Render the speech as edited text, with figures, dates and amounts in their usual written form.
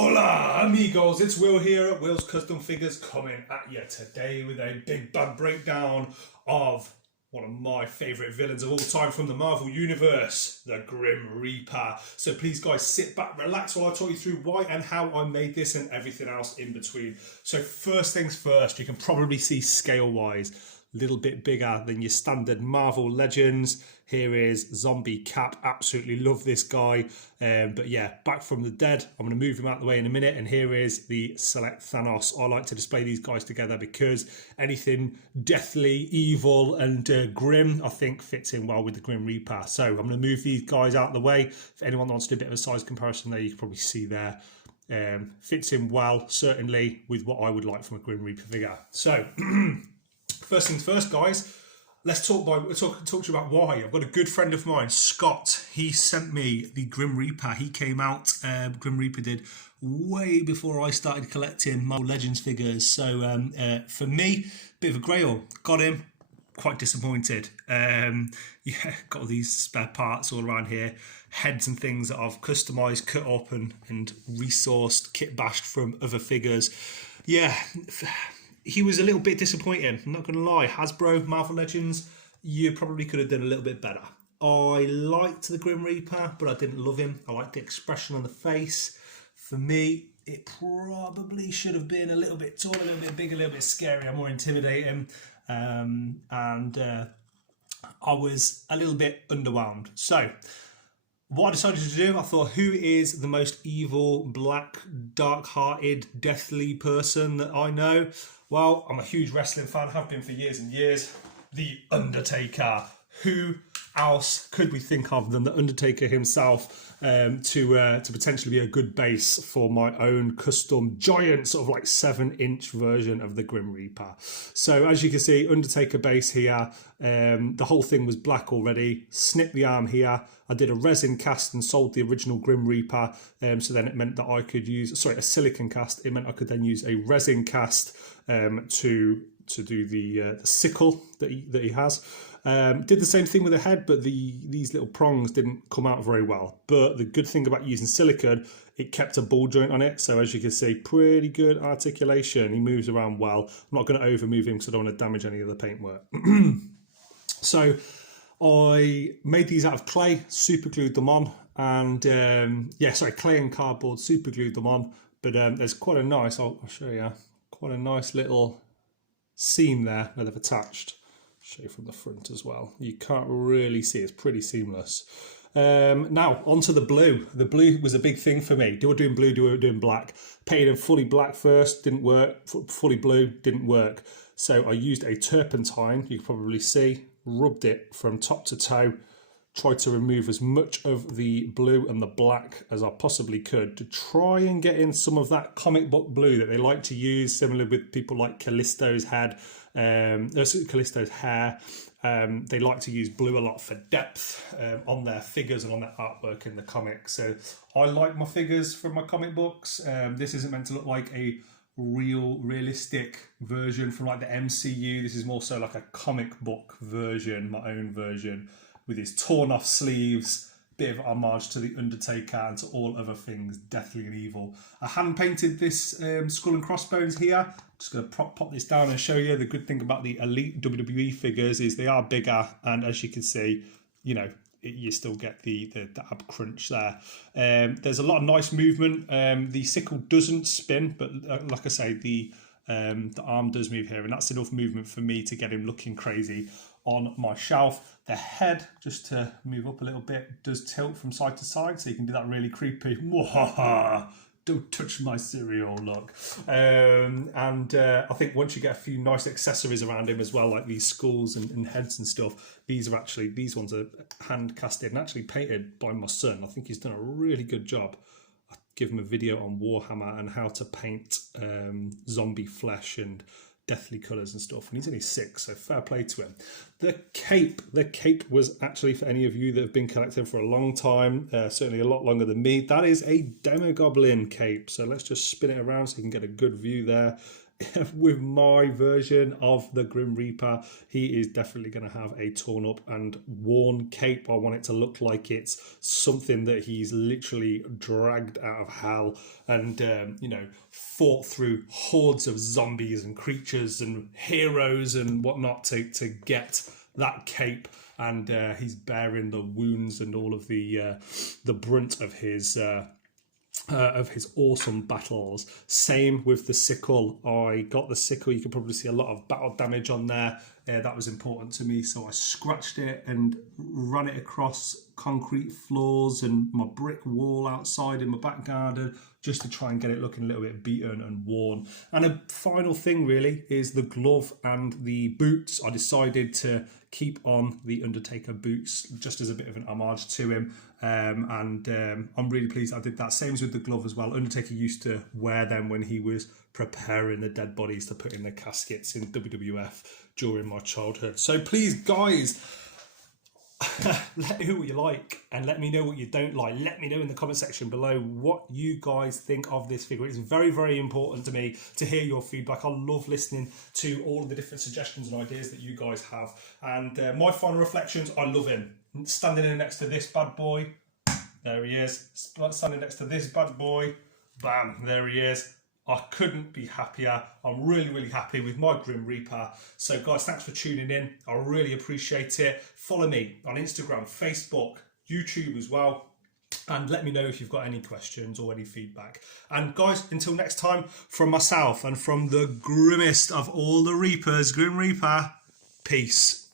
Hola amigos, it's Will here at Will's Custom Figures coming at you today with a big bad breakdown of one of my favourite villains of all time from the Marvel Universe, the Grim Reaper. So please guys sit back, relax while I talk you through why and how I made this and everything else in between. So first things first, you can probably see scale wise, a little bit bigger than your standard Marvel Legends. Here is Zombie Cap. Absolutely love this guy. But yeah, back from the dead. I'm going to move him out of the way in a minute. And here is the Select Thanos. I like to display these guys together because anything deathly, evil and grim, I think fits in well with the Grim Reaper. So I'm going to move these guys out of the way. If anyone wants to do a bit of a size comparison there, you can probably see there. Fits in well, certainly, with what I would like from a Grim Reaper figure. So, first things first, guys. Let's talk to you about why. I've got a good friend of mine, Scott. He sent me the Grim Reaper. He came out, Grim Reaper did, way before I started collecting Marvel Legends figures. So for me, bit of a grail. Got him. Quite disappointed. Yeah, got all these spare parts all around here. Heads and things that I've customised, cut up and resourced, kit bashed from other figures. Yeah. He was a little bit disappointing, I'm not going to lie. Hasbro, Marvel Legends, you probably could have done a little bit better. I liked the Grim Reaper, but I didn't love him. I liked the expression on the face. For me, it probably should have been a little bit taller, a little bit bigger, a little bit scarier, more intimidating. I was a little bit underwhelmed. So, what I decided to do, I thought, who is the most evil, black, dark-hearted, deathly person that I know? Well, I'm a huge wrestling fan, have been for years and years. The Undertaker. Who else could we think of than the Undertaker himself to potentially be a good base for my own custom giant sort of like 7-inch version of the Grim Reaper. So as you can see, Undertaker base here. The whole thing was black already. Snipped the arm here. I did a resin cast and sold the original Grim Reaper. So then it meant that I could use, a silicon cast. It meant I could then use a resin cast to do the sickle that he has. Did the same thing with the head, but these little prongs didn't come out very well. But the good thing about using silicone, it kept a ball joint on it. So as you can see, pretty good articulation. He moves around well. I'm not going to over move him because I don't want to damage any of the paintwork. So I made these out of clay, super glued them on, and clay and cardboard, super glued them on. But there's quite a nice, I'll show you, quite a nice little seam there where they've attached. Show you from the front as well. You can't really see, it's pretty seamless. Now onto the blue. The blue was a big thing for me. Do I do blue? Do I do black? Painted in fully black first, didn't work. Fully blue, didn't work. So I used a turpentine, you can probably see, rubbed it from top to toe, tried to remove as much of the blue and the black as I possibly could to try and get in some of that comic book blue that they like to use, similar with people like Callisto's hair. They like to use blue a lot for depth on their figures and on their artwork in the comics. So I like my figures from my comic books. This isn't meant to look like a realistic version from like the MCU. This is more so like a comic book version, my own version, with his torn off sleeves, bit of homage to the Undertaker and to all other things deathly and evil. I hand painted this skull and crossbones here. Just going to pop this down and show you. The good thing about the Elite WWE figures is they are bigger, and as you can see, you know, you still get the ab crunch there. There's a lot of nice movement. The sickle doesn't spin, but like I say, the arm does move here, and that's enough movement for me to get him looking crazy on my shelf. The head, just to move up a little bit, does tilt from side to side, so you can do that really creepy don't touch my cereal look. I think once you get a few nice accessories around him as well, like these skulls and heads and stuff, these ones are hand casted and actually painted by my son. I think he's done a really good job. I give him a video on Warhammer and how to paint zombie flesh and deathly colours and stuff, and he's only 6, so fair play to him. The cape was actually, for any of you that have been collecting for a long time, certainly a lot longer than me, that is a Demogoblin cape. So let's just spin it around so you can get a good view there. with my version of the Grim Reaper, he is definitely going to have a torn up and worn cape. I want it to look like it's something that he's literally dragged out of hell and, fought through hordes of zombies and creatures and heroes and whatnot to get that cape. And he's bearing the wounds and all of the brunt of his awesome battles. Same with the sickle. I got the sickle. You can probably see a lot of battle damage on there. That was important to me, so I scratched it and ran it across concrete floors and my brick wall outside in my back garden, just to try and get it looking a little bit beaten and worn. And a final thing really is the glove and the boots. I decided to keep on the Undertaker boots just as a bit of an homage to him. I'm really pleased I did that. Same as with the glove as well. Undertaker used to wear them when he was preparing the dead bodies to put in the caskets in WWF during my childhood. So please, guys, let me know what you like and let me know what you don't like. Let me know in the comment section below what you guys think of this figure. It's very, very important to me to hear your feedback. I love listening to all of the different suggestions and ideas that you guys have. And my final reflections, I love him. Standing in next to this bad boy. There he is. Standing next to this bad boy. Bam, there he is. I couldn't be happier. I'm really, really happy with my Grim Reaper. So guys, thanks for tuning in. I really appreciate it. Follow me on Instagram, Facebook, YouTube as well. And let me know if you've got any questions or any feedback. And guys, until next time, from myself and from the grimmest of all the Reapers, Grim Reaper, peace.